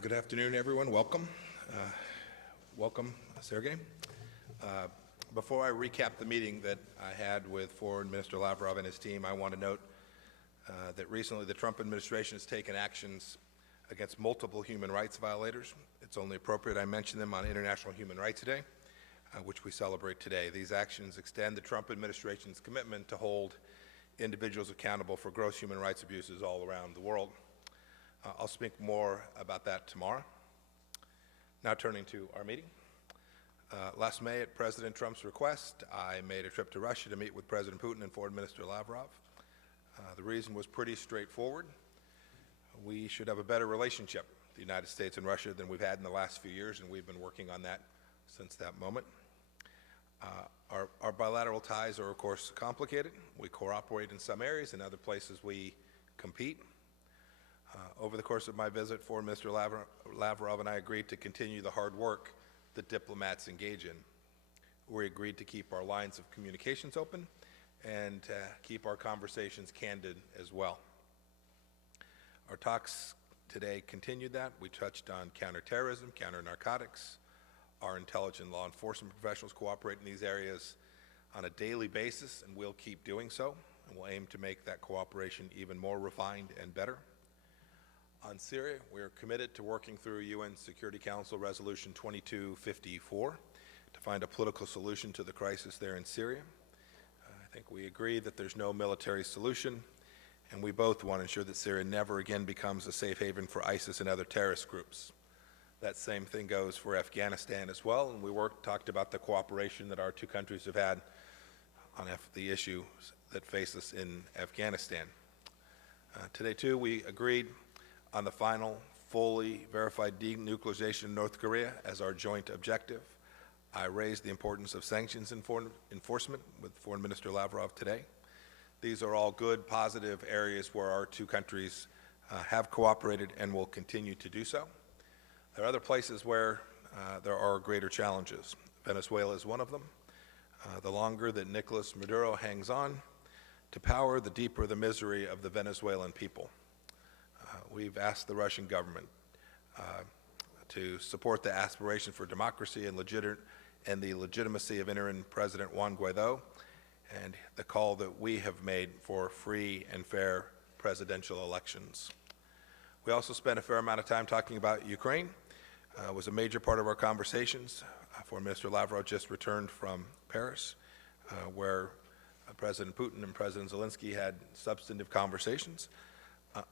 Good afternoon, everyone. Welcome. Welcome, Sergey. Before I recap the meeting that I had with Foreign Minister Lavrov and his team, I want to note that recently the Trump administration has taken actions against multiple human rights violators. It's only appropriate I mention them on International Human Rights Day, which we celebrate today. These actions extend the Trump administration's commitment to hold individuals accountable for gross human rights abuses all around the world. I'll speak more about that tomorrow. Now turning to our meeting. Last May, at President Trump's request, I made a trip to Russia to meet with President Putin and Foreign Minister Lavrov. The reason was pretty straightforward. We should have a better relationship, the United States and Russia, than we've had in the last few years, and we've been working on that since that moment. Our bilateral ties are, of course, complicated. We cooperate in some areas, in other places we compete. Over the course of my visit, Foreign Minister Lavrov and I agreed to continue the hard work that diplomats engage in. We agreed to keep our lines of communications open and keep our conversations candid as well. Our talks today continued that. We touched on counterterrorism, counter-narcotics. Our intelligence law enforcement professionals cooperate in these areas on a daily basis, and we'll keep doing so, and we'll aim to make that cooperation even more refined and better. On Syria, we are committed to working through UN Security Council Resolution 2254 to find a political solution to the crisis there in Syria. I think we agree that there's no military solution, and we both want to ensure that Syria never again becomes a safe haven for ISIS and other terrorist groups. That same thing goes for Afghanistan as well, and we talked about the cooperation that our two countries have had on the issues that face us in Afghanistan. Today, too, we agreed on the final, fully verified denuclearization of North Korea as our joint objective. I raised the importance of sanctions enforcement with Foreign Minister Lavrov today. These are all good, positive areas where our two countries have cooperated and will continue to do so. There are other places where there are greater challenges. Venezuela is one of them. The longer that Nicolas Maduro hangs on to power, the deeper the misery of the Venezuelan people. We've asked the Russian government to support the aspiration for democracy and the legitimacy of interim President Juan Guaido, and the call that we have made for free and fair presidential elections. We also spent a fair amount of time talking about Ukraine. It was a major part of our conversations. Foreign Minister Lavrov just returned from Paris, where President Putin and President Zelensky had substantive conversations.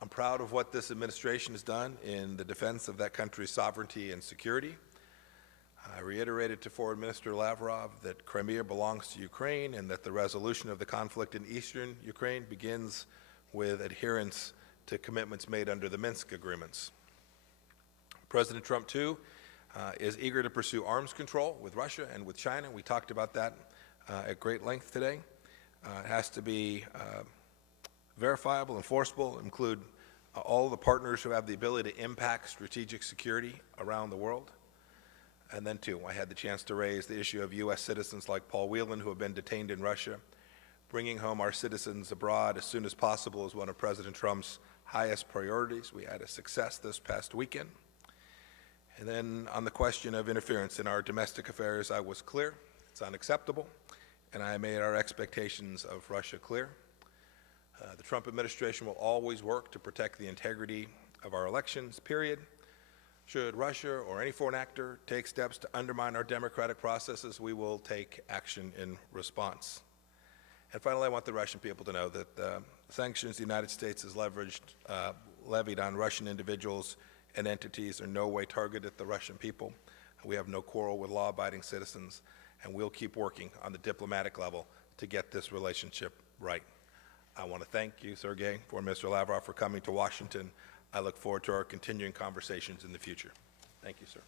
I'm proud of what this administration has done in the defense of that country's sovereignty and security. I reiterated to Foreign Minister Lavrov that Crimea belongs to Ukraine and that the resolution of the conflict in eastern Ukraine begins with adherence to commitments made under the Minsk agreements. President Trump, too, is eager to pursue arms control with Russia and with China. We talked about that at great length today. It has to be verifiable, enforceable, include all the partners who have the ability to impact strategic security around the world. And then, too, I had the chance to raise the issue of U.S. citizens like Paul Whelan, who have been detained in Russia. Bringing home our citizens abroad as soon as possible is one of President Trump's highest priorities. We had a success this past weekend. And then on the question of interference in our domestic affairs, I was clear. It's unacceptable. And I made our expectations of Russia clear. The Trump administration will always work to protect the integrity of our elections, period. Should Russia or any foreign actor take steps to undermine our democratic processes, we will take action in response. And finally, I want the Russian people to know that the sanctions the United States has levied on Russian individuals and entities are in no way targeted at the Russian people. We have no quarrel with law-abiding citizens, and we'll keep working on the diplomatic level to get this relationship right. I want to thank you, Sergey, Foreign Minister Lavrov, for coming to Washington. I look forward to our continuing conversations in the future. Thank you, sir.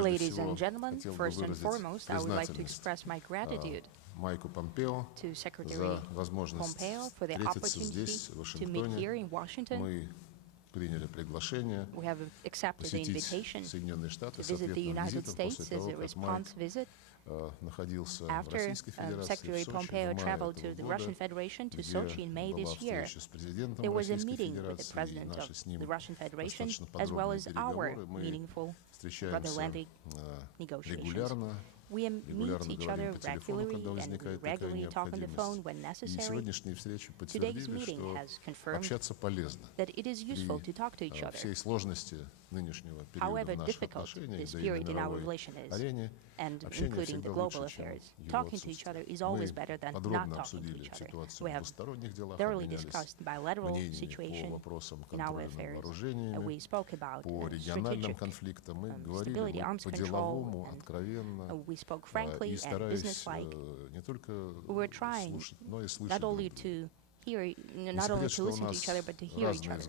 Ladies and gentlemen, first and foremost, I would like to express my gratitude to Secretary Pompeo for the opportunity to meet here in Washington. We have accepted the invitation to visit the United States as a response visit After Secretary Pompeo traveled to the Russian Federation to Sochi in May this year, there was a meeting with the President of the Russian Federation, as well as our meaningful, rather lengthy negotiations. We meet each other regularly and we regularly talk on the phone when necessary. Today's meeting has confirmed that it is useful to talk to each other. However difficult this period in our relation is, and including the global affairs, talking to each other is always better than not talking to each other. We have thoroughly discussed bilateral situation in our affairs. We spoke about strategic stability, arms control, and we spoke frankly and businesslike. We were trying not only to listen to each other, but to hear each other.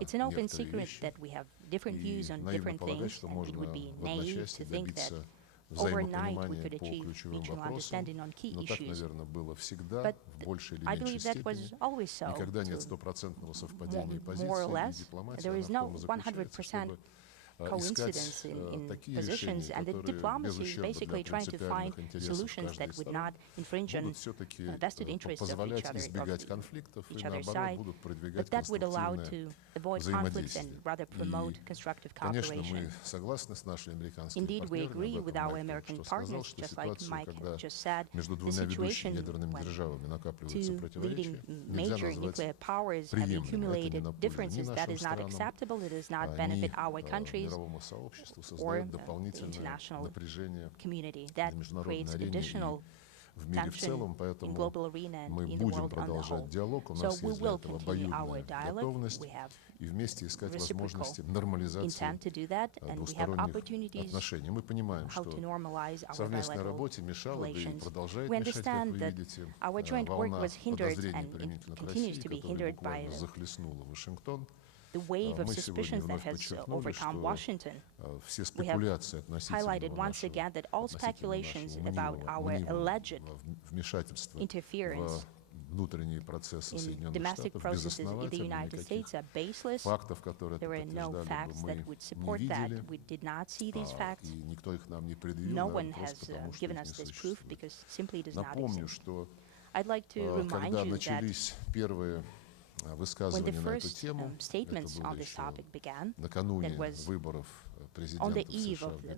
It's an open secret that we have different views on different things, and it would be naive to think that overnight we could achieve mutual understanding on key issues. But I believe that was always so. More or less, there is no 100% coincidence in positions, and the diplomacy is basically trying to find solutions that would not infringe on vested interests of each other's side, but that would allow to avoid conflicts and rather promote constructive cooperation. Indeed, we agree with our American partners, just like Mike just said. The situation when two leading major nuclear powers have accumulated differences, that is not acceptable. It does not benefit our countries or the international community. That creates additional tension in global arena and in the world on the whole. So we will continue our dialogue. We have reciprocal intent to do that, and we have opportunities how to normalize our bilateral relations. We understand that our joint work was hindered and it continues to be hindered by the wave of suspicions that has overcome Washington. We have highlighted once again that all speculations about our alleged interference in domestic processes in the United States are baseless. There are no facts that would support that. We did not see these facts. No one has given us this proof because simply it does not exist. I'd like to remind you that when the first statements on this topic began, that was on the eve of the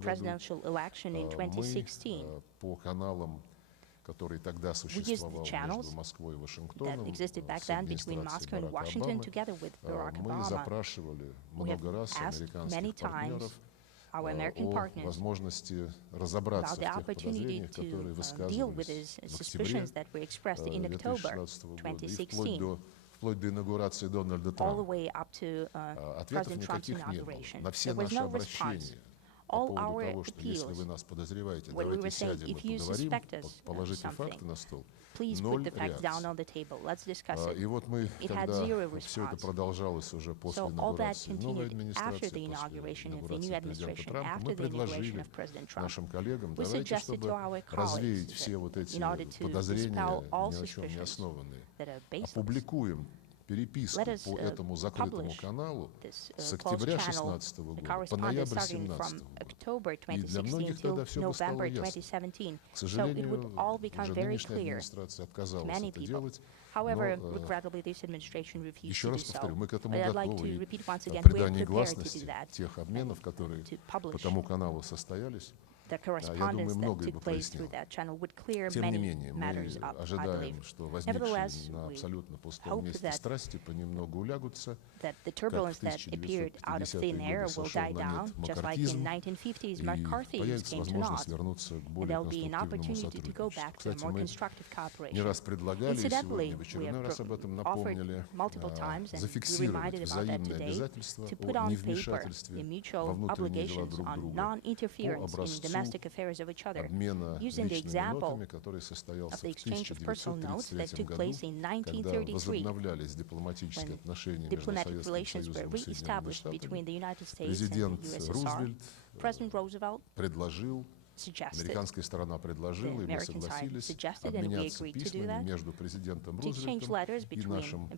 presidential election in 2016, we used the channels that existed back then between Moscow and Washington together with Barack Obama. We have asked many times our American partners about the opportunity to deal with these suspicions that were expressed in October 2016, all the way up to President Trump's inauguration. There was no response. All our appeals, when we were saying, if you suspect us of something, please put the facts down on the table. Let's discuss it. It had zero response. So all that continued after the inauguration of the new administration, after the inauguration of President Trump. We suggested to our colleagues that in order to dispel all suspicions that are baseless, let us publish this closed channel, the correspondence starting from October 2016 till November 2017. So it would all become very clear to many people. However, regrettably, this administration refused to do so. But I'd like to repeat once again, we are prepared to do that, to publish the correspondence that took place through that channel would clear many matters up, I believe. Nevertheless, we hope that the turbulence that appeared out of thin air will die down, just like in 1950s McCarthyism came to naught, and there will be an opportunity to go back to a more constructive cooperation. Incidentally, we have offered multiple times, and we reminded about that today, to put on paper the mutual obligations on non-interference in domestic affairs of each other, using the example of the exchange of personal notes that took place in 1933, when diplomatic relations were re-established between the United States and the USSR. President Roosevelt Американская сторона предложила, и мы согласились обменяться письмами между президентом Рузвельтом и нашим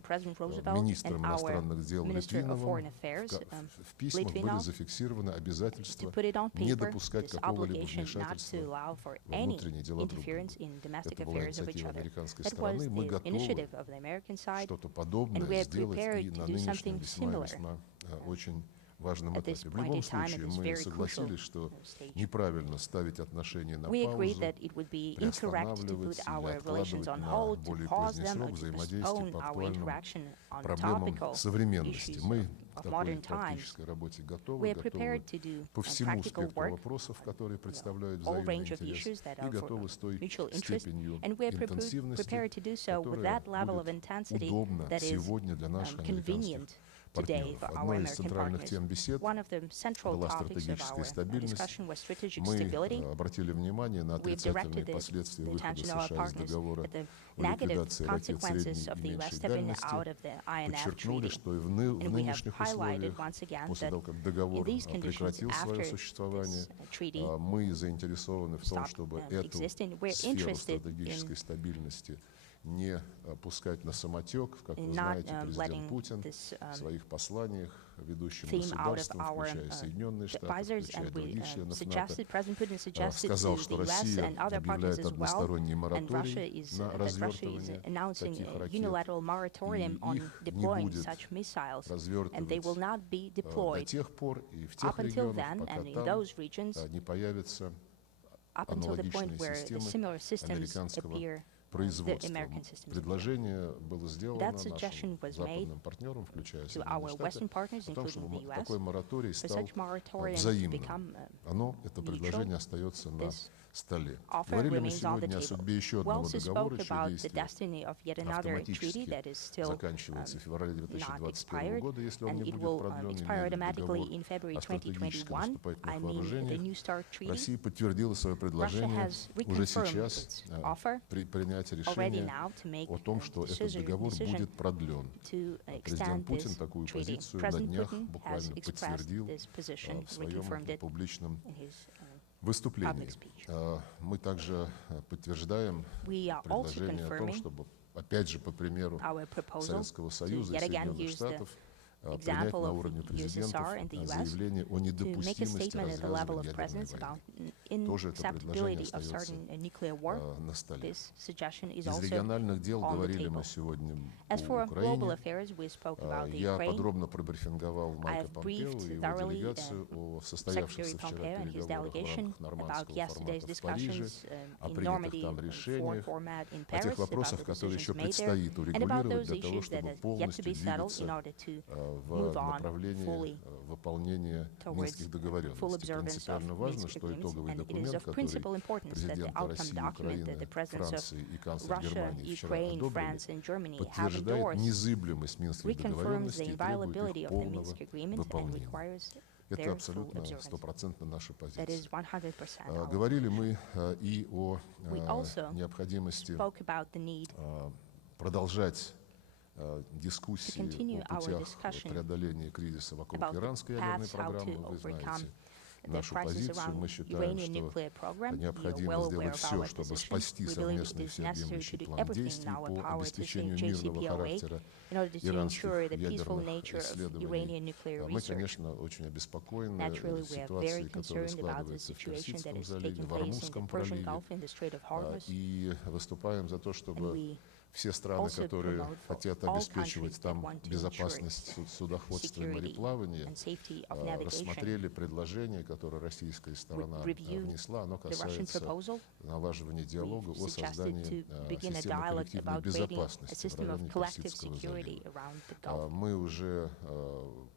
министром иностранных дел Литвиновым. В письмах были зафиксированы обязательства не допускать какого-либо вмешательства во внутренние дела друг друга. Это была инициатива американской стороны. Мы готовы что-то подобное сделать и на нынешнем весьма очень важном этапе. В любом случае, мы согласились, что неправильно ставить отношения на паузу, приостанавливать или откладывать на более поздний срок взаимодействие по актуальным проблемам современности. Мы к такой практической работе готовы по всему спектру вопросов, которые представляют взаимный интерес, и готовы с той степенью интенсивности, которая будет удобна сегодня для наших американских партнеров. Одной из центральных тем бесед была стратегическая стабильность. Мы обратили внимание на отрицательные последствия выхода США из договора о ликвидации ракет средней и меньшей дальности, подчеркнули, что и в нынешних условиях, после того, как договор прекратил свое существование, мы заинтересованы в том, чтобы эту сферу стратегической стабильности не пускать на самотек. Как вы знаете, президент Путин в своих посланиях ведущим государствам, включая Соединенные Штаты, включая других членов НАТО, сказал, что Россия объявляет односторонний мораторий на развертывание таких ракет, и их не будет развертывать до тех пор и в тех регионах, пока там не появятся аналогичные системы американского производства. Предложение было сделано нашим западным партнерам, включая Соединенные Штаты, о том, чтобы такой мораторий стал взаимным. Это предложение остается на столе. Говорили мы сегодня о судьбе еще одного договора, чье действие автоматически заканчивается в феврале 2021 года, если он не будет продлен, договор о стратегическом наступательных вооружениях. Россия подтвердила свое предложение уже сейчас при принятии решения о том, что этот договор будет продлен. Президент Путин такую позицию на днях буквально подтвердил в своем публичном выступлении. Мы также подтверждаем предложение о том, чтобы, опять же, по примеру Советского Союза и Соединенных Штатов, принять на уровне президентов заявление о недопустимости развязывания ядерной войны. Тоже это предложение остается на столе. Из региональных дел говорили мы сегодня о Украине. Я подробно пробрифинговал Майка Помпео и его делегацию о состоявшихся вчера переговорах в рамках нормандского формата в Париже, о принятых там решениях, о тех вопросах, которые еще предстоит урегулировать для того, чтобы полностью двигаться в направлении выполнения минских договоренностей. Принципиально важно, что итоговый документ, который президенты России, Украины, Франции и канцлер Германии вчера одобрили, подтверждает незыблемость минских договоренностей и требует их полного выполнения. Это абсолютно стопроцентно наша позиция. Говорили мы и о необходимости продолжать дискуссии о путях преодоления кризиса вокруг иранской ядерной программы. Вы знаете нашу позицию. Мы считаем, что необходимо сделать все, чтобы спасти совместный всеобъемлющий план действий по обеспечению мирного характера иранских ядерных исследований. Мы, конечно, очень обеспокоены ситуацией, которая складывается в Персидском заливе, в Ормузском проливе, и выступаем за то, чтобы все страны, которые хотят обеспечивать там безопасность судоходства и мореплавания, рассмотрели предложение, которое российская сторона внесла. Оно касается налаживания диалога о создании системы коллективной безопасности в районе Персидского залива. Мы уже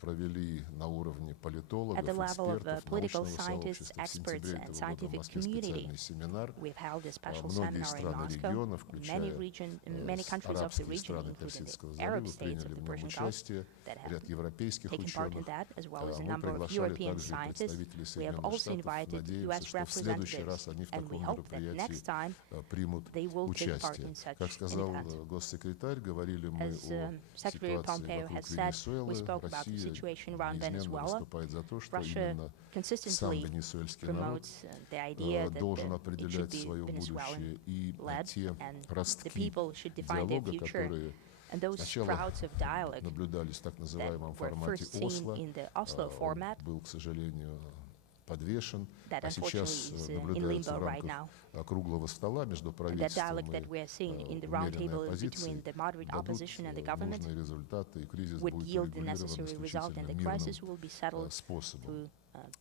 провели на уровне политологов, экспертов, научного сообщества в сентябре этого года в Москве специальный семинар. Многие страны региона, включая many countries of the region, страны including Персидского the залива Arab states приняли of the в нем Persian Gulf, участие, that have ряд европейских taken part in ученых. that, as well as a Мы number of приглашали European также и scientists. представителей We have Соединенных also Штатов. invited Надеемся, U.S. что в следующий representatives, раз они в and we таком hope that мероприятии next time примут they will take part участие. in such Как an сказал event. госсекретарь, говорили мы As о Secretary ситуации Pompeo вокруг has said, we Венесуэлы. spoke about the Россия situation around неизменно Venezuela. выступает за то, что Russia именно сам consistently венесуэльский народ promotes the idea that должен it should определять be свое будущее. И Venezuelan-led, те and the ростки people should define their диалога, future. которые And those сначала sprouts of dialogue наблюдались в так that называемом were формате first seen Осло, in the Oslo он format, был, к сожалению, подвешен, that а сейчас unfortunately is in наблюдается limbo в right рамках now. круглого стола между And that правительством dialogue that we are seeing in the и round умеренной table оппозицией between the moderate дадут opposition and the government нужные результаты, и кризис would будет yield the урегулирован necessary result, and исключительно the мирным crisis will be settled способом. through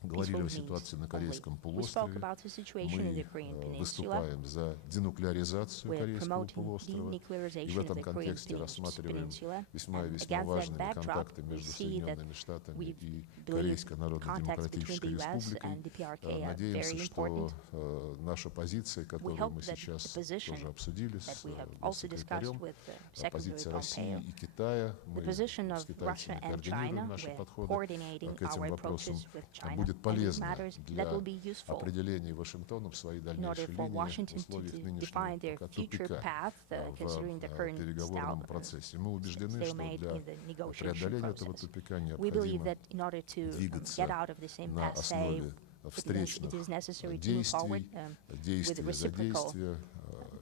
Говорили peaceful о means ситуации на only. Корейском We spoke полуострове. about the situation in the Korean Мы Peninsula. выступаем за денуклеаризацию We're Корейского promoting полуострова. И в denuclearization of этом the Korean контексте рассматриваем Peninsula. весьма и And весьма against that важные backdrop, контакты we между see that Соединенными Штатами we и believe Корейской contacts between Народно-Демократической the US Республикой. and the PRK are Надеемся, very что important. наша позиция, We которую hope мы that сейчас the position тоже обсудили that с we have also discussed госсекретарем, with Secretary позиция России Pompeo, и Китая, мы the position с of китайцами Russia and координируем China, наши we're подходы coordinating к этим our вопросам. approaches with China Будет on these полезно matters. That для will be useful определения Вашингтоном своей in order дальнейшей for линии в Washington to условиях define нынешнего their пока future тупика path, considering the в current переговорном процессе. Мы убеждены, что stalemate для in the negotiation преодоления этого process. тупика We believe необходимо that in order to двигаться get out of this на impasse, основе встречных it is necessary to move forward действий, with действия за reciprocal действия.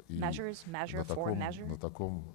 И measures, measure for measure. на таком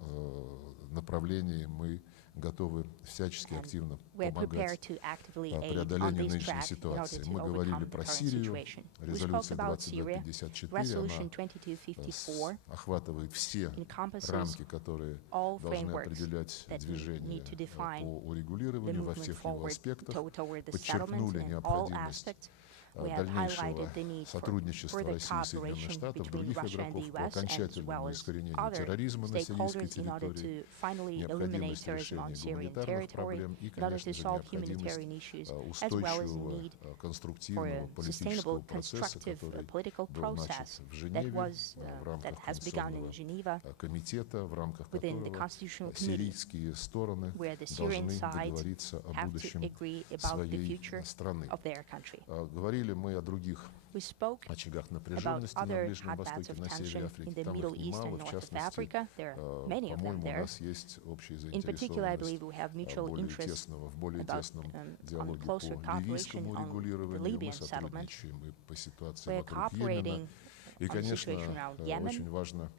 направлении мы готовы всячески активно We're помогать prepared to actively aid on преодолению this нынешней track in order ситуации. to Мы говорили overcome the про current Сирию. situation. We spoke Резолюция about Syria. 2254, Resolution она 2254 охватывает все encompasses рамки, которые all должны frameworks определять that движение need to define по the урегулированию во movement всех его forward аспектах. toward the settlement Подчеркнули in all необходимость aspects. We have дальнейшего highlighted the need for сотрудничества further России и Соединенных cooperation Штатов, between других Russia and the игроков по US, as окончательному well as искоренению other терроризма на сирийской stakeholders in order территории, to finally eliminate необходимость terrorism on решения Syrian гуманитарных territory, проблем и, in order to конечно же, solve необходимость humanitarian issues, as well as the устойчивого, need for конструктивного a политического sustainable, процесса, constructive который political был начат process в that Женеве was в рамках that has begun in Конституционного Geneva, комитета, в рамках within the которого Constitutional Committee, сирийские стороны where the Syrian должны side договориться о have to будущем agree about the своей future страны. of their country. Говорили мы о других We spoke очагах about напряженности на other Ближнем hotbeds Востоке, of на севере tension in Африки. the Там Middle их East немало, and в north of частности, Africa. There are many of them по-моему, у there. нас есть общая In particular, I believe заинтересованность we have mutual более interest тесного, в более about тесном on диалоге по closer cooperation ливийскому on the урегулированию. Мы Libyan settlement. сотрудничаем и по ситуации We're вокруг cooperating Йемена. И, on the конечно, situation around Yemen. очень важно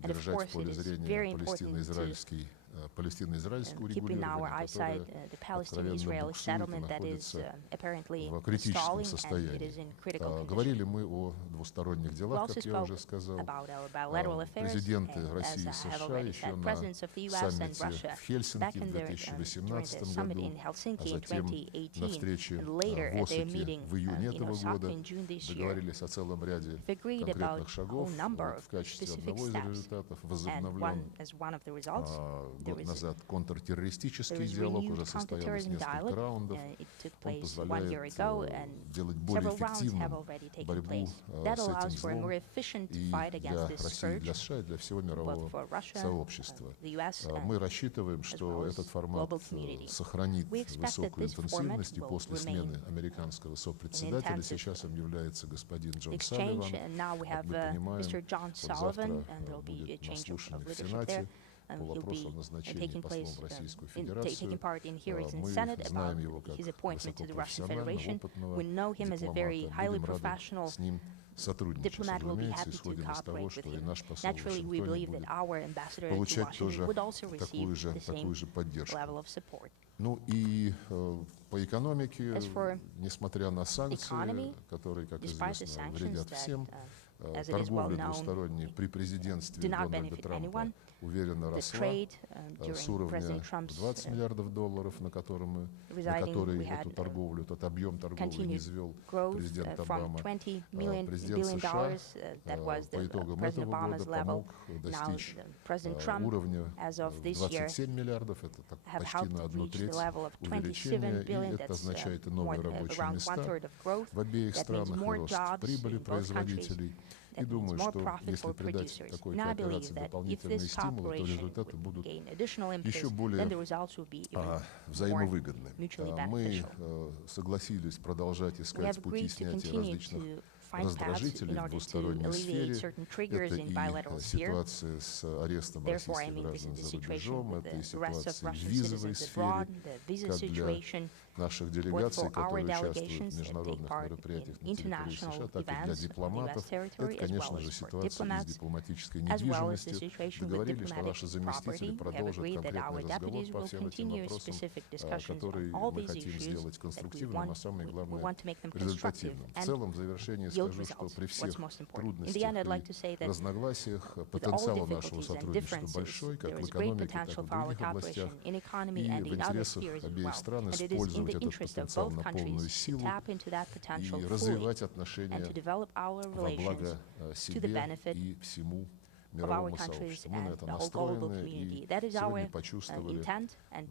And of держать course, в поле it is зрения very important палестино-израильское keeping our урегулирование, eyesight которое the откровенно Palestinian-Israeli буксует и settlement that is находится apparently в критическом stalling, and it состоянии. is in critical condition. Говорили мы о двусторонних We делах, also как я spoke уже сказал. about our bilateral affairs, Президенты and России и as I have США already еще said, на presidents of the US and саммите Russia в Хельсинки back в in their, during the 2018 summit году, in Helsinki а in затем на 2018, встрече and later в at their Осаке meeting в июне in этого Osaka года in June this year, договорились о целом ряде we agreed about конкретных a шагов. whole number Вот of в качестве specific одного из steps. результатов And возобновлен as one of the results, there год is назад контртеррористический there was диалог, renewed уже состоялось counterterrorism несколько dialogue. раундов. It took Он place 1 позволяет year ago, and делать более several rounds have эффективным already taken борьбу place. That с allows этим for a more злом efficient и fight для against this России, и для scourge, США, и для всего both мирового for Russia, сообщества. the US, Мы and рассчитываем, что well as этот формат global community. сохранит We expect that высокую this format интенсивность, и will после remain смены американского сопредседателя, intensive сейчас им является господин Джон exchange. Салливан, And now we как have мы понимаем, Mr. John вот Sullivan, завтра and there will be a будет на change of слушании в leadership there. Сенате по He'll вопросу о be назначении taking послом place, в Российскую taking Федерацию. part in hearings in Мы Senate about знаем его как his appointment to the Russian высокопрофессионального, Federation. опытного We know him as a very дипломата. highly Будем рады professional с ним сотрудничать. diplomat. Will be Разумеется, happy to исходим из того, cooperate with что и him. наш посол в Naturally, we Вашингтоне believe that будет our ambassador to получать Washington тоже would also такую receive the же same поддержку. level of support. Ну и по экономике, As for несмотря на санкции, economy, которые, как despite the известно, sanctions вредят that, всем, as it is well торговля known, двусторонняя при президентстве do not Дональда benefit Трампа anyone. уверенно The росла trade с during уровня President Trump's 20 миллиардов долларов, на который we had, эту торговлю, этот объем торговли continued низвел growth президент from Обама. $20 Президент billion США that was по the итогам President этого Obama's года level. помог Now достичь President Trump, уровня as of this year, 27 миллиардов, это have почти helped на одну reach the треть level of увеличения, 27 billion. и это That's означает и more новые than рабочие around места one-third of growth. в обеих That means странах, и more рост jobs прибыли in both countries. производителей. И думаю, что если придать такой кооперации дополнительные стимулы, то результаты будут еще более взаимовыгодны. Мы согласились продолжать искать пути снятия различных раздражителей в двусторонней сфере. Это и ситуация с арестом российских граждан за рубежом, это и ситуация в визовой сфере, как для наших делегаций, которые участвуют в международных мероприятиях на территории США, так и для дипломатов. Это, конечно же, ситуация с дипломатической недвижимостью. Договорились, что наши заместители продолжат конкретный разговор по всем этим вопросам, который мы хотим сделать конструктивным, а самое главное, результативным. В целом, в завершении скажу, что при всех трудностях и разногласиях потенциал нашего сотрудничества большой, как в экономике, так и в других областях, и в интересах обеих стран использовать этот потенциал на полную силу и развивать отношения во благо себе и всему мировому сообществу. Мы на это настроены и сегодня почувствовали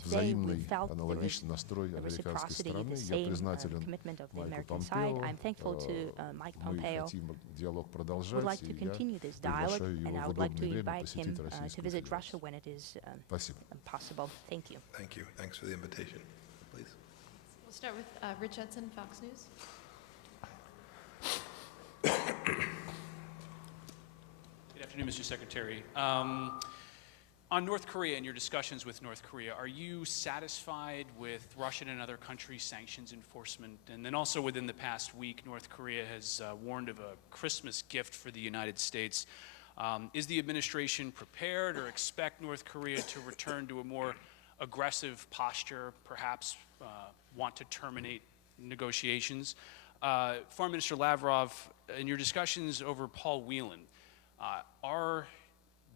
взаимный аналогичный настрой американской стороны. Я признателен Майку Помпео. Мы хотим диалог продолжать, и я приглашаю его в удобное время посетить Российскую Федерацию. Спасибо. Thank you. Thank you. Thanks for the invitation. Please. We'll start with Rich Edson, Fox News. Good afternoon, Mr. Secretary. On North Korea and your discussions with North Korea, are you satisfied with Russian and other countries' sanctions enforcement? And then also within the past week, North Korea has warned of a Christmas gift for the United States. Is the administration prepared or expect North Korea to return to a more aggressive posture, perhaps want to terminate negotiations? Foreign Minister Lavrov, in your discussions over Paul Whelan, are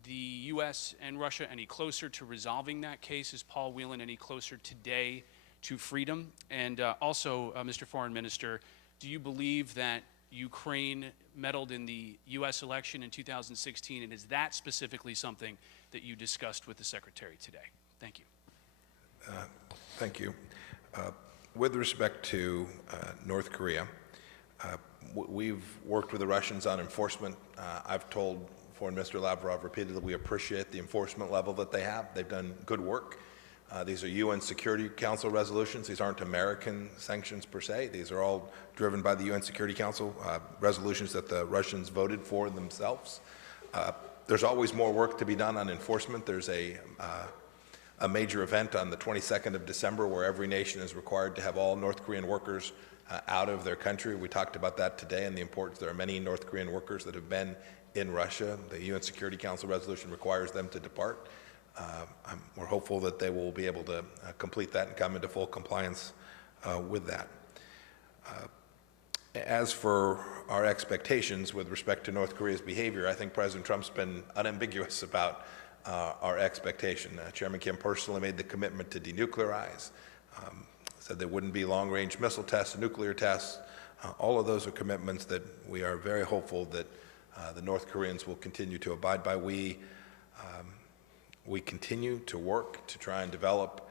the U.S. and Russia any closer to resolving that case? Is Paul Whelan any closer today to freedom? And also, Mr. Foreign Minister, do you believe that Ukraine meddled in the U.S. election in 2016, and is that specifically something that you discussed with the Secretary today? Thank you. Thank you. With respect to North Korea, we've worked with the Russians on enforcement. I've told Foreign Minister Lavrov repeatedly we appreciate the enforcement level that they have. They've done good work. These are UN Security Council resolutions. These aren't American sanctions per se. These are all driven by the UN Security Council resolutions that the Russians voted for themselves. There's always more work to be done on enforcement. There's a major event on the 22nd of December where every nation is required to have all North Korean workers out of their country. We talked about that today and the importance. There are many North Korean workers that have been in Russia. The UN Security Council resolution requires them to depart. We're hopeful that they will be able to complete that and come into full compliance with that. As for our expectations with respect to North Korea's behavior, I think President Trump's been unambiguous about our expectation. Chairman Kim personally made the commitment to denuclearize, said there wouldn't be long-range missile tests, nuclear tests. All of those are commitments that we are very hopeful that the North Koreans will continue to abide by. We continue to work to try and develop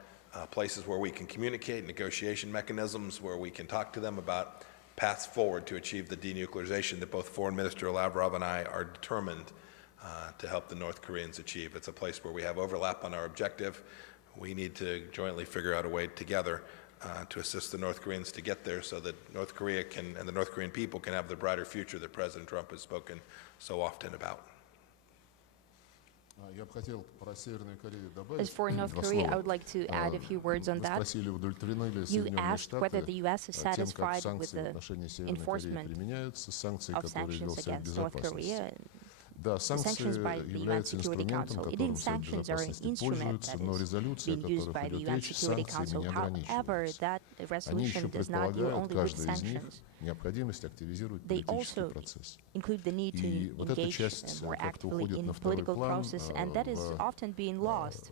places where we can communicate, negotiation mechanisms where we can talk to them about paths forward to achieve the denuclearization that both Foreign Minister Lavrov and I are determined to help the North Koreans achieve. It's a place where we have overlap on our objective. We need to jointly figure out a way together to assist the North Koreans to get there so that North Korea can, and the North Korean people can have the brighter future that President Trump has spoken so often about. As for North Korea, I would like to add a few words on that. You asked whether the U.S. is satisfied with the enforcement of sanctions against North Korea. The sanctions by the UN Security Council. Indeed, sanctions are an instrument that is being used by the UN Security Council. However, that resolution does not deal only with sanctions. They also include the need to engage more actively in the political process, and that is often being lost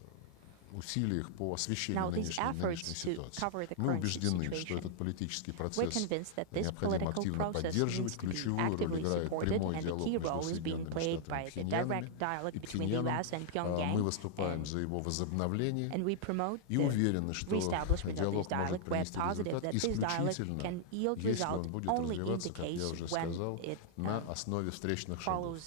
усилиях по освещению нынешней ситуации. Мы убеждены, что этот политический процесс необходимо активно поддерживать. Ключевую роль играет прямой диалог между Соединенными Штатами и Пхеньяном. Мы выступаем за его возобновление и уверены, что диалог может принести результат исключительно, если он будет развиваться, как я уже сказал, на основе встречных шагов.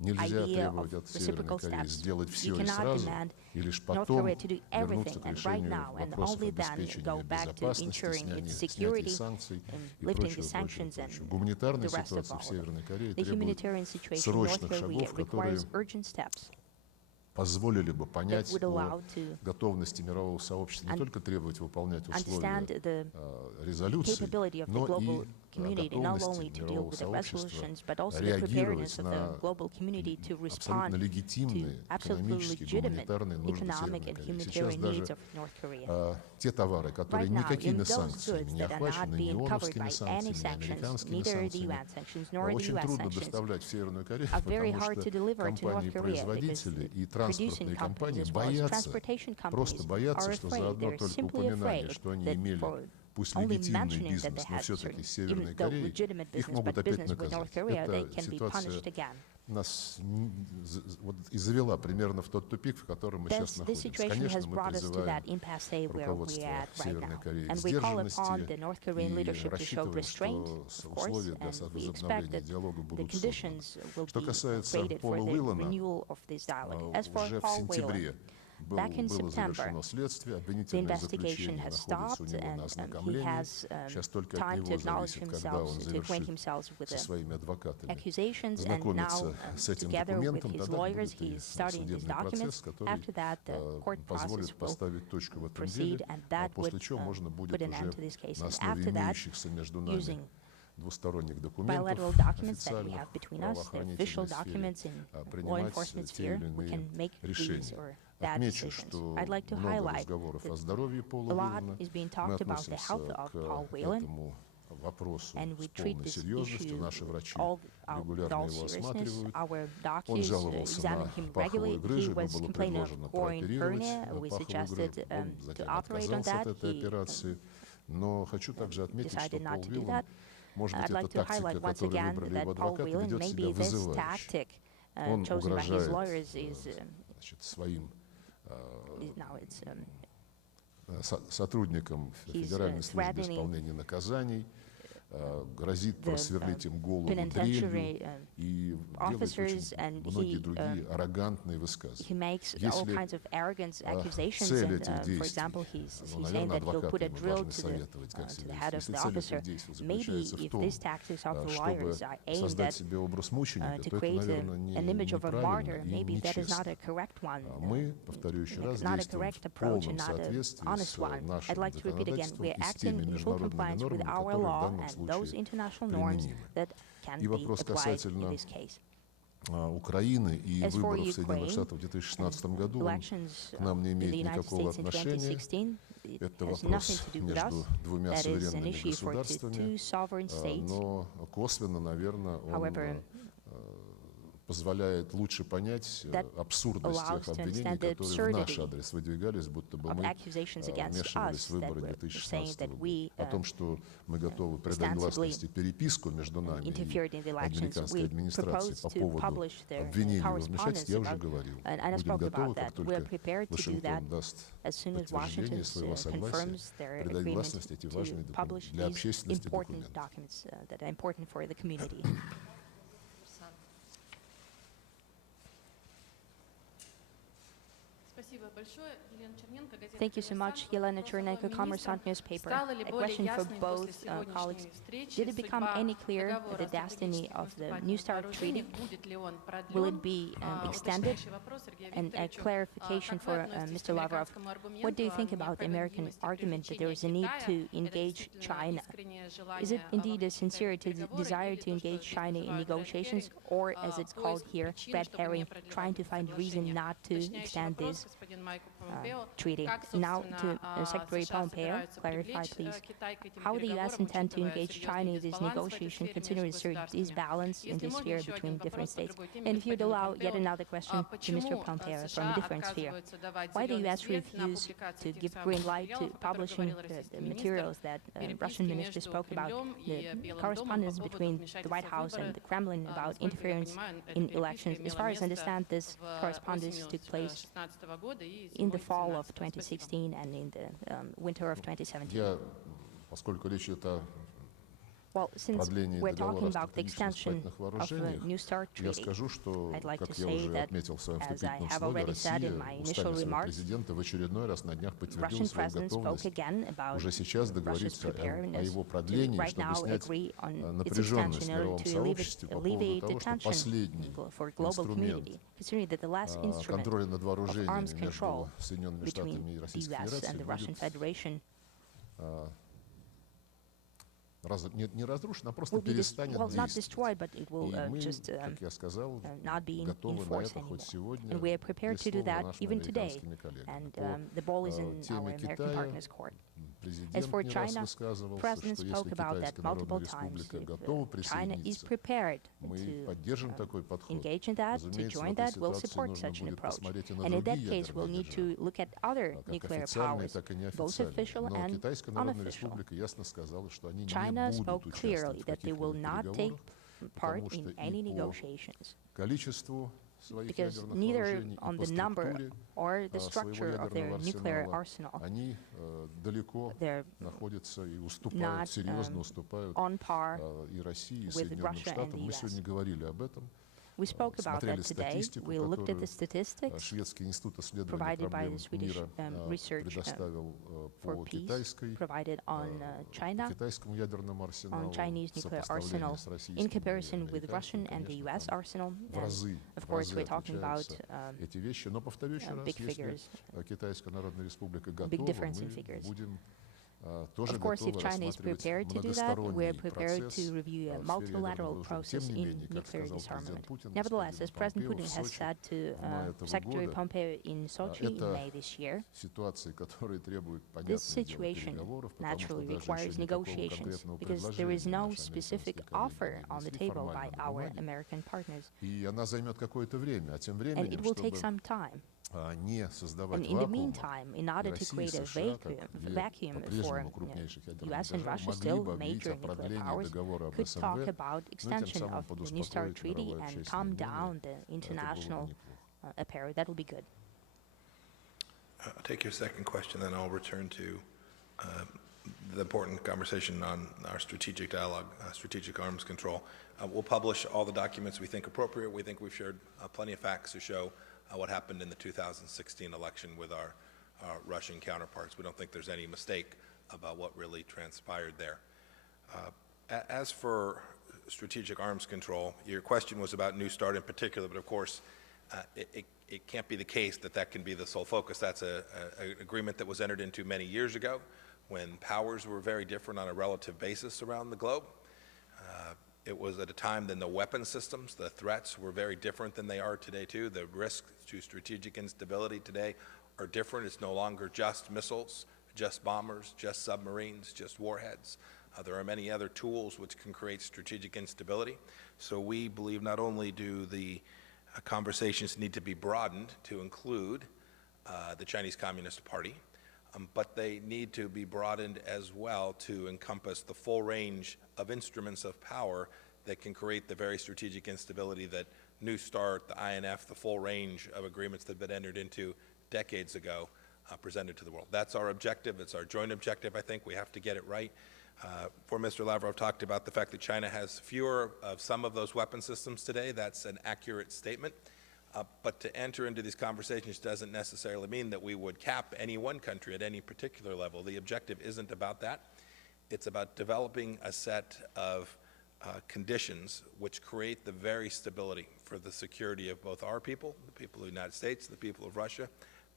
Нельзя требовать от Северной Кореи сделать все и сразу, и лишь потом вернуться к решению вопросов обеспечения безопасности, снятия санкций и прочего. Гуманитарная ситуация в Северной Корее требует срочных шагов, которые позволили бы понять о готовности мирового сообщества не только требовать выполнять условия резолюции, но и готовности мирового сообщества реагировать на абсолютно легитимные экономические, гуманитарные нужды Северной Кореи. Сейчас даже те товары, которые никакими санкциями не охвачены, ни ООНовскими санкциями, ни американскими санкциями, очень трудно доставлять в Северную Корею, потому что компании-производители и транспортные компании боятся, просто боятся, что за одно только упоминание, что они имели пусть легитимный бизнес, но все-таки с Северной Кореей, их могут опять наказать. Эта ситуация нас вот и завела примерно в тот тупик, в котором мы сейчас находимся. Конечно, мы призываем руководство Северной Кореи к сдержанности и рассчитываем, что условия для возобновления диалога будут созданы. Что касается Пола Уиллана, уже в сентябре было завершено следствие, обвинительное заключение находится у него на ознакомлении. Сейчас только от него зависит, когда он завершит со своими адвокатами знакомиться с этим документом, тогда будет и судебный процесс, который позволит поставить точку в этом деле, а после чего можно будет уже на основе имеющихся между нами двусторонних документов официальных правоохранительной сфере принимать те или иные решения. Отмечу, что много разговоров о здоровье Пола Уиллана. Мы относимся к этому вопросу с полной серьезностью. Наши врачи регулярно его осматривают. Он жаловался на паховые грыжи, ему было предложено прооперировать паховую грыжу. Он затем отказался от этой операции. Но хочу также отметить, что Пол Уиллан, может быть, эта тактика, которую выбрали его адвокаты, ведет себя вызывающе. Он угрожает своим сотрудникам Федеральной службы исполнения наказаний, грозит просверлить им голову дрелью и делает очень многие другие аррогантные высказывания. Если цель этих действий, наверное, адвокаты ему должны советовать, как себя вести. Если цель этих действий заключается в том, чтобы создать себе образ мученика, то это, наверное, неправильно и нечестно. Мы, повторю еще раз, действуем в полном соответствии с нашим законодательством и с теми международными нормами, которые в данном случае применимы. И вопрос касательно Украины и выборов Соединенных Штатов в 2016 году, он к нам не имеет никакого отношения. Это вопрос между двумя суверенными государствами, но косвенно, наверное, он позволяет лучше понять абсурдность тех обвинений, которые в наш адрес выдвигались, будто бы мы вмешивались в выборы 2016 года. О том, что мы готовы придать гласности переписку между нами и американской администрацией по поводу обвинений во вмешательстве, я уже говорил. Будем готовы, как только Вашингтон даст подтверждение своего согласия, придать гласность эти важные для общественности документы. Thank you so much, Yelena Chernenko, Kommersant newspaper. A question for both colleagues. Did it become any clearer the destiny of the New START treaty? Will it be extended? And a clarification for Mr. Lavrov. What do you think about the American argument that there is a need to engage China? Is it indeed a sincere desire to engage China in negotiations, or, as it's called here, red herring, trying to find a reason not to extend this? treaty. Now, to Secretary Pompeo, clarify, please, how the U.S. intend to engage China in this negotiation, considering this balance in this sphere between different states? And if you'd allow yet another question to Mr. Pompeo from a different sphere, why the U.S. refuse to give green light to publishing the materials that Russian minister spoke about, the correspondence between the White House and the Kremlin about interference in elections? As far as I understand, this correspondence took place in the fall of 2016 and in the winter of 2017. Поскольку речь идет о Well, since продлении we're talking договора о about the стратегических extension военных of the вооружениях, New START я treaty, скажу, что, I'd like to как я say уже that, отметил в своем as I вступительном have слове, already said in my Россия initial устами своего remarks, президента в очередной раз на днях подтвердила Russian свою president spoke готовность again about уже сейчас Russia's договориться о preparedness его to продлении, right чтобы now снять agree on its напряженность в extension in order мировом to сообществе по поводу alleviate the того, что tension последний for global инструмент community, considering that the last instrument контроля над of вооружениями arms между control Соединенными between Штатами и the Российской U.S. Федерацией and the Russian будет Federation не разрушен, а просто will be перестанет well, not действовать. destroyed, but it will И мы, just как я сказал, not be in готовы на force это anymore. хоть сегодня. And we are prepared to do Есть слово that нашим even today. американскими коллегам. And По the ball is in теме our American Китая partners' court. As президент for не раз China, высказывался, President что spoke если about that Китайская multiple Народная times. Республика If готова China is присоединиться, prepared мы to поддержим такой подход. engage in that, to Разумеется, join в этой that, we'll ситуации support нужно such an будет approach. посмотреть и на And in that другие case, we'll ядерные need to державы, look at other как nuclear официальные, powers, так и both неофициальные. official Но and Китайская Народная unofficial. Республика ясно сказала, что они China не spoke будут clearly участвовать в that they will каких-либо not take переговорах, part потому что in any и по negotiations, количеству своих because ядерных neither вооружений, on и по the number структуре or the своего structure of their ядерного nuclear арсенала, arsenal они далеко they're находятся и уступают, not серьезно уступают on par и России, и with Соединенным Russia and Штатам. the Мы US. сегодня говорили об этом. We spoke about Смотрели that today. статистику, We looked at the которую statistics Шведский институт исследования provided by проблем the Swedish мира research предоставил for по peace, китайской, provided on China, китайскому ядерному on арсеналу, Chinese nuclear сопоставление arsenal с российским in и comparison with Russian американским, and the конечно, US там arsenal. в And разы of course, we're talking about отличаются эти вещи. Но повторю еще раз, big если figures, Китайская Народная Республика big готова, difference in мы figures. будем тоже Of course, if готовы China is рассматривать prepared to do that, we are многосторонний prepared процесс to review a в сфере multilateral ядерного process оружия. Тем не in менее, как nuclear сказал disarmament. президент Путин Nevertheless, as President Помпео в Putin has Сочи said to в мае этого Secretary года, Pompeo in Sochi in это May this year, ситуации, которые требуют this понятное дело situation переговоров, потому что naturally даже requires еще никакого negotiations конкретного because there is предложения no наши specific американские коллеги offer не on the внесли table by формально на our бумаге. American partners. И она займет какое-то время, а тем And временем, it will take чтобы some time. не создавать And in the вакуума, meantime, in order to Россия и create a США, как vacuum for по-прежнему крупнейших ядерных US and держав, Russia, могли still бы объявить major о nuclear продлении powers, договора об could talk СНВ, about ну и тем extension самым of the New START подуспокоить treaty мировое and общественное calm мнение. down the Это было бы international неплохо. affair. That will be good. I'll take your second question, then I'll return to the important conversation on our strategic dialogue, strategic arms control. We'll publish all the documents we think appropriate. We think we've shared plenty of facts to show what happened in the 2016 election with our Russian counterparts. We don't think there's any mistake about what really transpired there. As for strategic arms control, your question was about New START in particular, but of course, it can't be the case that that can be the sole focus. That's an agreement that was entered into many years ago when powers were very different on a relative basis around the globe. It was at a time then the weapon systems, the threats were very different than they are today too. The risks to strategic instability today are different. It's no longer just missiles, just bombers, just submarines, just warheads. There are many other tools which can create strategic instability. So we believe not only do the conversations need to be broadened to include the Chinese Communist Party, but they need to be broadened as well to encompass the full range of instruments of power that can create the very strategic instability that New START, the INF, the full range of agreements that have been entered into decades ago presented to the world. That's our objective. It's our joint objective, I think. We have to get it right. Before Mr. Lavrov talked about the fact that China has fewer of some of those weapon systems today. That's an accurate statement. But to enter into these conversations doesn't necessarily mean that we would cap any one country at any particular level. The objective isn't about that. It's about developing a set of conditions which create the very stability for the security of both our people, the people of the United States, the people of Russia,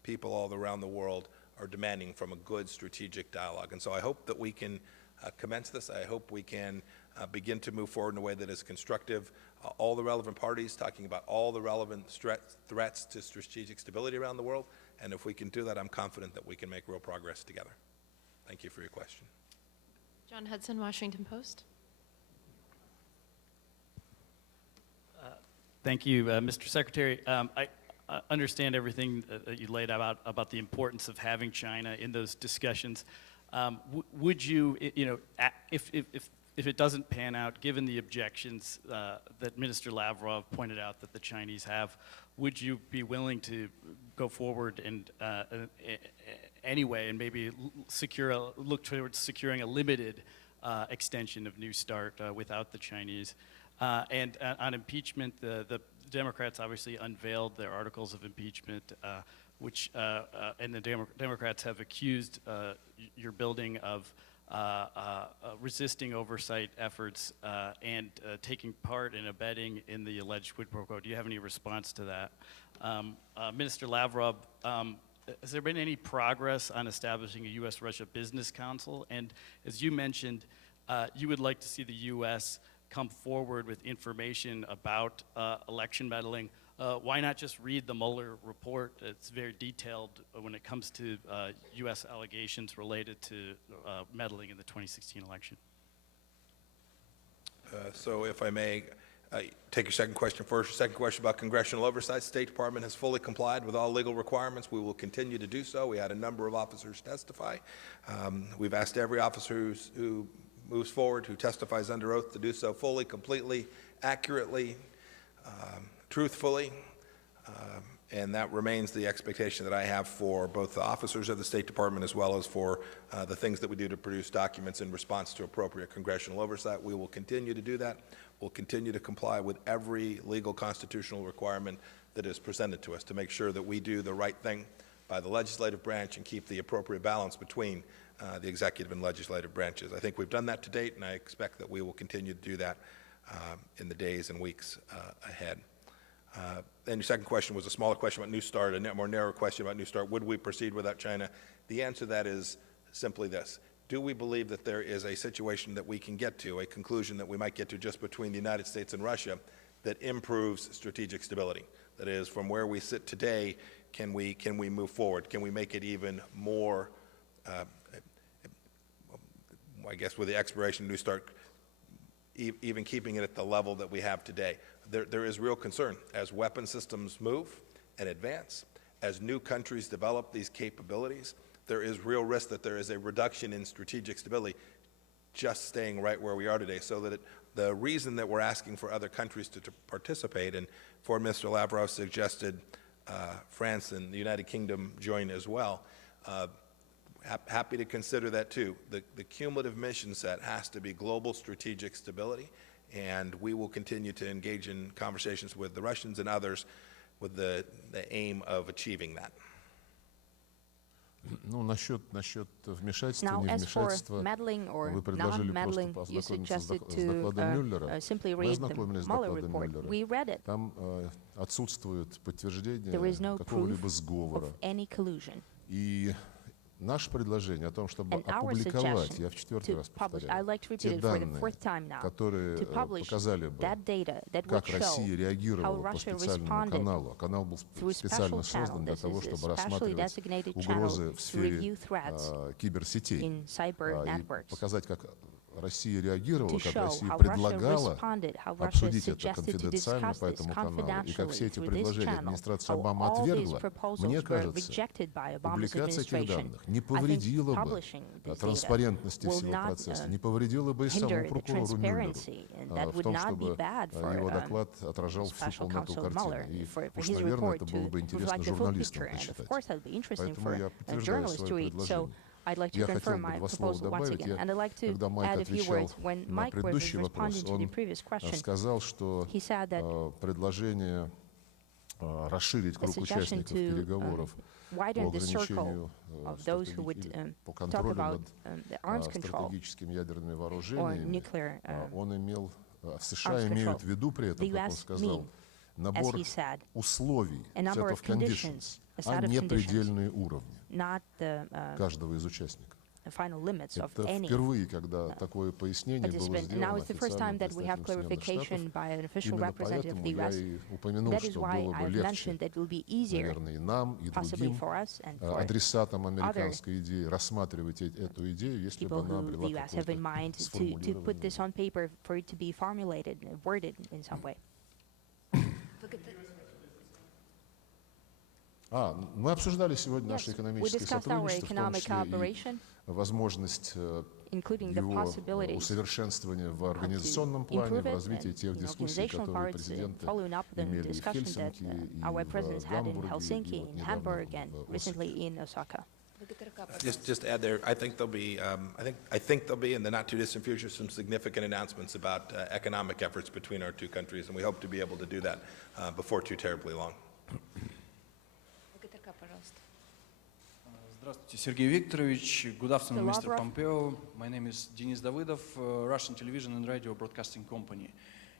people all around the world are demanding from a good strategic dialogue. And so I hope that we can commence this. I hope we can begin to move forward in a way that is constructive. All the relevant parties talking about all the relevant threats to strategic stability around the world And if we can do that, I'm confident that we can make real progress together. Thank you for your question. John Hudson, Washington Post. Thank you, Mr. Secretary. I understand everything that you laid out about the importance of having China in those discussions. Would you, if it doesn't pan out, given the objections that Minister Lavrov pointed out that the Chinese have, would you be willing to go forward and anyway, and maybe look towards securing a limited extension of New START without the Chinese? And on impeachment, the Democrats obviously unveiled their articles of impeachment, which and the Democrats have accused your building of resisting oversight efforts and taking part in abetting in the alleged quid pro quo. Do you have any response to that? Minister Lavrov, has there been any progress on establishing a U.S.-Russia Business Council? And as you mentioned, you would like to see the U.S. come forward with information about election meddling. Why not just read the Mueller report? It's very detailed when it comes to U.S. allegations related to meddling in the 2016 election. So if I may take your second question first. Your second question about congressional oversight. State Department has fully complied with all legal requirements. We will continue to do so. We had a number of officers testify. We've asked every officer who moves forward, who testifies under oath, to do so fully, completely, accurately, truthfully, and that remains the expectation that I have for both the officers of the State Department as well as for the things that we do to produce documents in response to appropriate congressional oversight. We will continue to do that. We'll continue to comply with every legal constitutional requirement that is presented to us to make sure that we do the right thing by the legislative branch and keep the appropriate balance between the executive and legislative branches. I think we've done that to date, and I expect that we will continue to do that in the days and weeks ahead. Then your second question was a smaller question about New START, a more narrow question about New START. Would we proceed without China? The answer to that is simply this. Do we believe that there is a situation that we can get to, a conclusion that we might get to just between the United States and Russia that improves strategic stability? That is, from where we sit today, can we move forward? Can we make it even more, I guess with the expiration of New START, even keeping it at the level that we have today? There is real concern as weapon systems move and advance, as new countries develop these capabilities. There is real risk that there is a reduction in strategic stability just staying right where we are today. So that the reason that we're asking for other countries to participate, and Foreign Minister Lavrov suggested France and the United Kingdom join as well, happy to consider that too. The cumulative mission set has to be global strategic stability, and we will continue to engage in conversations with the Russians and others with the aim of achieving that. Ну, насчет вмешательства, Now, не as for вмешательства, meddling or вы предложили non-meddling, просто you познакомиться suggested с докладом Мюллера. simply Мы read the ознакомились с Mueller докладом report. Мюллера. We read it. Там отсутствует подтверждение There is no какого-либо proof сговора. of any collusion. И наше предложение о том, чтобы And our опубликовать, suggestion я в четвертый to раз publish, повторяю, I'd like to те repeat it for the данные, fourth time now, которые to publish показали бы, that data that would как show Россия how реагировала по Russia специальному responded каналу. Канал был through a специально special создан channel. для This того, is a чтобы specially рассматривать designated угрозы channel в to сфере review threats киберсетей. in cyber И networks. показать, как Россия реагировала, To как show Россия how Russia предлагала responded, how Russia обсудить это suggested to конфиденциально discuss по this этому каналу. И как все confidentially эти through this предложения channel, администрация how Обамы all these отвергла, proposals мне were кажется, rejected by Obama's публикация этих administration. данных не I think повредила бы publishing this data транспарентности will всего not процесса, не повредила бы и hinder самому the прокурору Мюллеру transparency, and that в would том, not be чтобы bad for его доклад отражал всю special полноту counsel Mueller, картины. И for уж, his наверное, report это было бы to интересно reflect the full журналистам picture. And of почитать. course, that would be interesting Поэтому for я подтверждаю journalists to свое read. So предложение. I'd like to Я хотел confirm бы my два слова proposal once добавить. again. And I'd like to Когда Майк add a few отвечал words. When на Mike was предыдущий вопрос, responding to the он previous question, сказал, что he said that предложение расширить круг suggestion участников to переговоров по widen the circle ограничению of those who would по talk контролю about над the arms control стратегическими ядерными or вооружениями, nuclear он имел, в США arms имеют control. в виду при этом, The как он US сказал, mean, набор as he said, условий, a number set of of conditions, conditions, a а set of не conditions, предельные уровни not the каждого из участников. final limits of Это any впервые, когда такое пояснение было participant. And now сделано it's the first time официальным that we have представителем Соединенных clarification Штатов. by an official Именно representative of поэтому the я US. и упомянул, That is что why было бы I've легче, mentioned that it will be easier, наверное, и нам, и possibly другим for us and for адресатам американской идеи рассматривать эту идею, если бы people она who обрела the US have in mind to put this on paper for it to be formulated, worded in some way. Мы обсуждали сегодня Yes, наше we экономическое discussed our сотрудничество, в том economic числе cooperation, и возможность including the его possibilities усовершенствования в how to организационном плане, improve в it, развитии and тех in дискуссий, organizational которые parts, президенты following up the имели и в discussion that Хельсинки, и our в presidents had in Гамбурге, и Helsinki, вот in недавно Hamburg, and в Осаке. recently in Osaka. Just add there, I think there'll be, I think there'll be in the not too distant future some significant announcements about economic efforts between our two countries, and we hope to be able to do that before too terribly long. Здравствуйте, Sergey Viktorovich. Good afternoon, Mr. Lavrov. Pompeo. My name is Denis Davidov, Russian Television and Radio Broadcasting Company.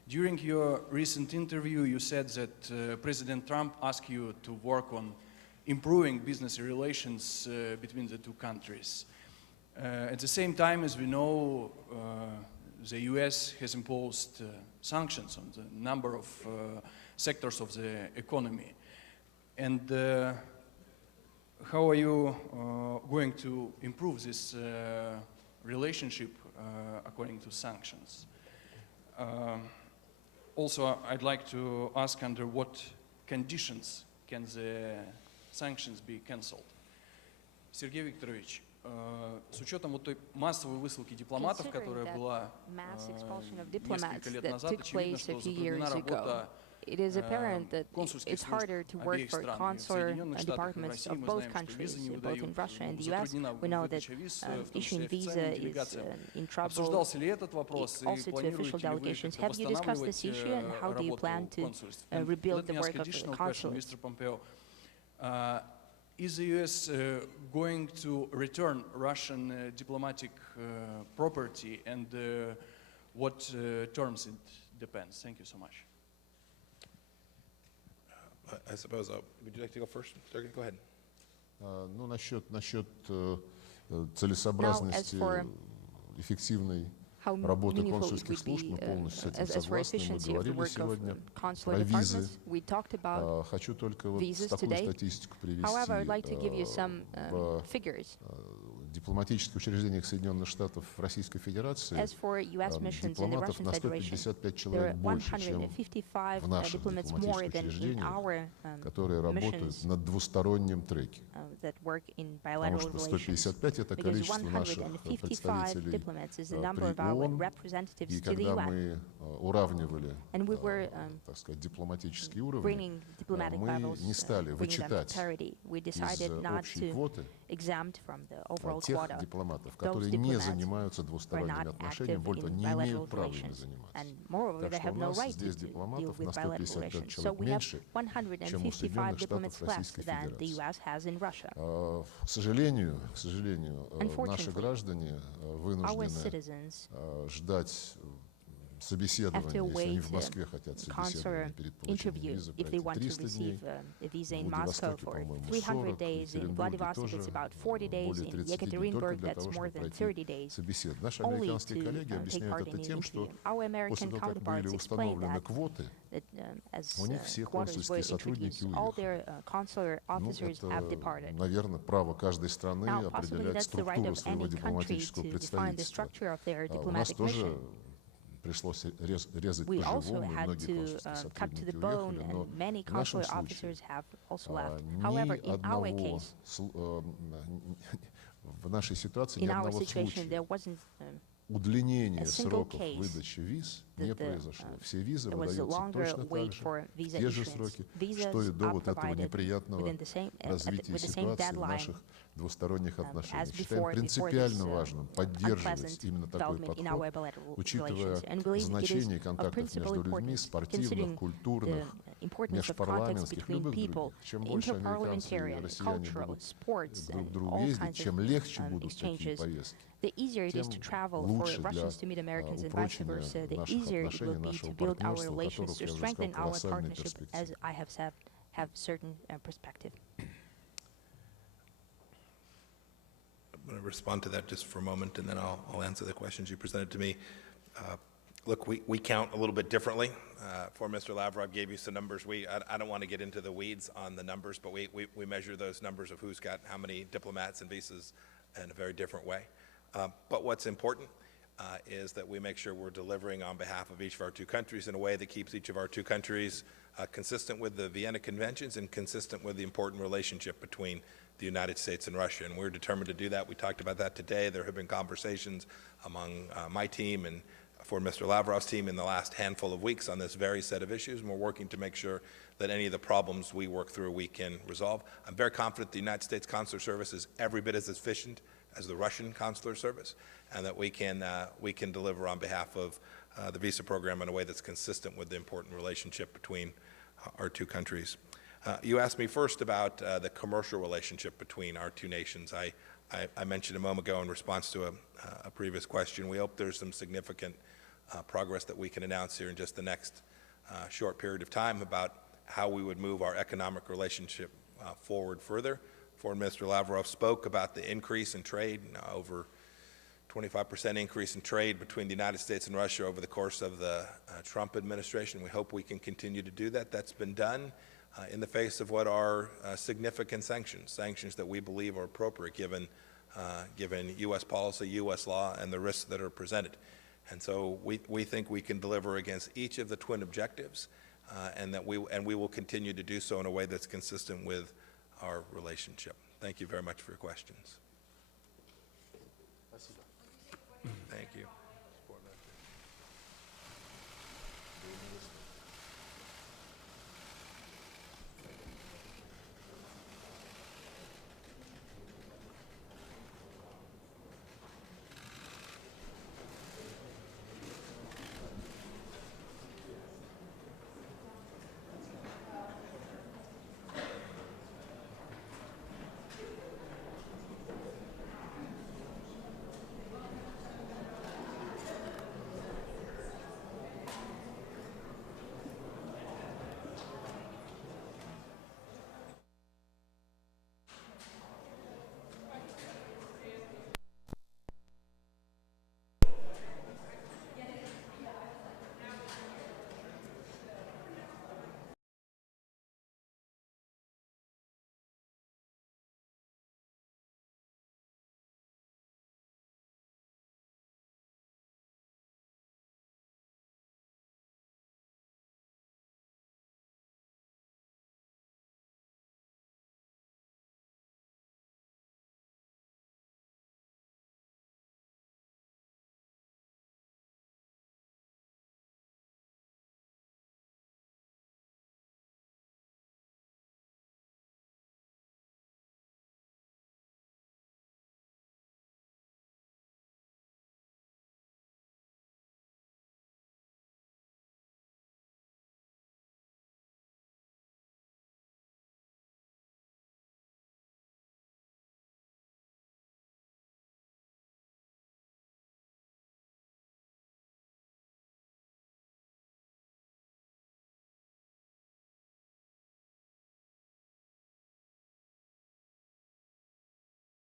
During your recent interview, you said that President Trump asked you to work on improving business relations between the two countries. At the same time, as we know, the US has imposed sanctions on the number of sectors of the economy. And how are you going to improve this relationship according to sanctions? Also, I'd like to ask under what conditions can the sanctions be cancelled? Сергей Викторович, с учетом вот той массовой высылки дипломатов, которая была несколько лет назад, очевидно, что затруднена работа It is apparent that it's harder to work for consular departments of both countries, both in Russia and the US. We know that issuing visa is in trouble also to official delegations. Have you discussed this issue, and how do you plan to rebuild the work of the consulate? Is the US going to return Russian diplomatic property, and what terms it depends? Thank you so much. I suppose, would you like to go first? Sergey, go ahead. Ну, насчет целесообразности эффективной работы консульских служб, мы полностью с этим согласны, мы говорили сегодня про визы. Хочу только вот такую статистику привести. В дипломатических учреждениях Соединенных Штатов Российской Федерации дипломатов на 155 человек больше, чем в наших дипломатических учреждениях, которые работают на двустороннем треке. Потому что 155 — это количество наших представителей при ООН, и когда мы уравнивали, так сказать, дипломатические уровни, мы не стали вычитать из общей квоты тех дипломатов, которые не занимаются двусторонними отношениями, более того, не имеют права ими заниматься. Так что у нас здесь дипломатов на 155 человек меньше, чем у Соединенных Штатов Российской Федерации. К сожалению, наши граждане вынуждены ждать собеседования, если они в Москве хотят собеседования перед получением визы, пройти 300 дней, в Владивостоке, по-моему, 40, в Екатеринбурге тоже более 30 дней только для того, чтобы пройти собеседование. Наши американские коллеги объясняют это тем, что после того, как были установлены квоты, у них все консульские сотрудники уехали. Ну, это, наверное, право каждой страны определять структуру своего дипломатического представительства. У нас тоже пришлось резать по-живому, и многие консульские сотрудники уехали, но в нашем случае ни одного, в нашей ситуации ни одного случая удлинения сроков выдачи виз не произошло. Все визы выдаются точно так же, в те же сроки, что и до вот этого неприятного развития ситуации в наших двусторонних отношениях. Считаем принципиально важным поддерживать именно такой подход, учитывая значение контактов между людьми, спортивных, культурных, межпарламентских, любых других. Чем больше американцы и россияне будут друг к другу ездить, чем легче будут такие поездки, тем лучше для упрочения наших отношений, нашего партнерства, у которых, я уже сказал, колоссальные перспективы. going to respond to that just for a moment, and then I'll answer the questions you presented to me. Look, we count a little bit differently. For Mr. Lavrov gave you some numbers. I don't want to get into the weeds on the numbers, but we measure those numbers of who's got how many diplomats and visas in a very different way. But what's important is that we make sure we're delivering on behalf of each of our two countries in a way that keeps each of our two countries consistent with the Vienna Conventions and consistent with the important relationship between the United States and Russia. And we're determined to do that. We talked about that today. There have been conversations among my team and for Mr. Lavrov's team in the last handful of weeks on this very set of issues, and we're working to make sure that any of the problems we work through we can resolve. I'm very confident the United States Consular Service is every bit as efficient as the Russian Consular Service, and that we can deliver on behalf of the visa program in a way that's consistent with the important relationship between our two countries. You asked me first about the commercial relationship between our two nations. I mentioned a moment ago in response to a previous question, we hope there's some significant progress that we can announce here in just the next short period of time about how we would move our economic relationship forward further. Foreign Minister Lavrov spoke about the increase in trade, over 25% increase in trade between the United States and Russia over the course of the Trump administration. We hope we can continue to do that. That's been done in the face of what are significant sanctions that we believe are appropriate given U.S. policy, U.S. law, and the risks that are presented. And so we think we can deliver against each of the twin objectives, and we will continue to do so in a way that's consistent with our relationship. Thank you very much for your questions.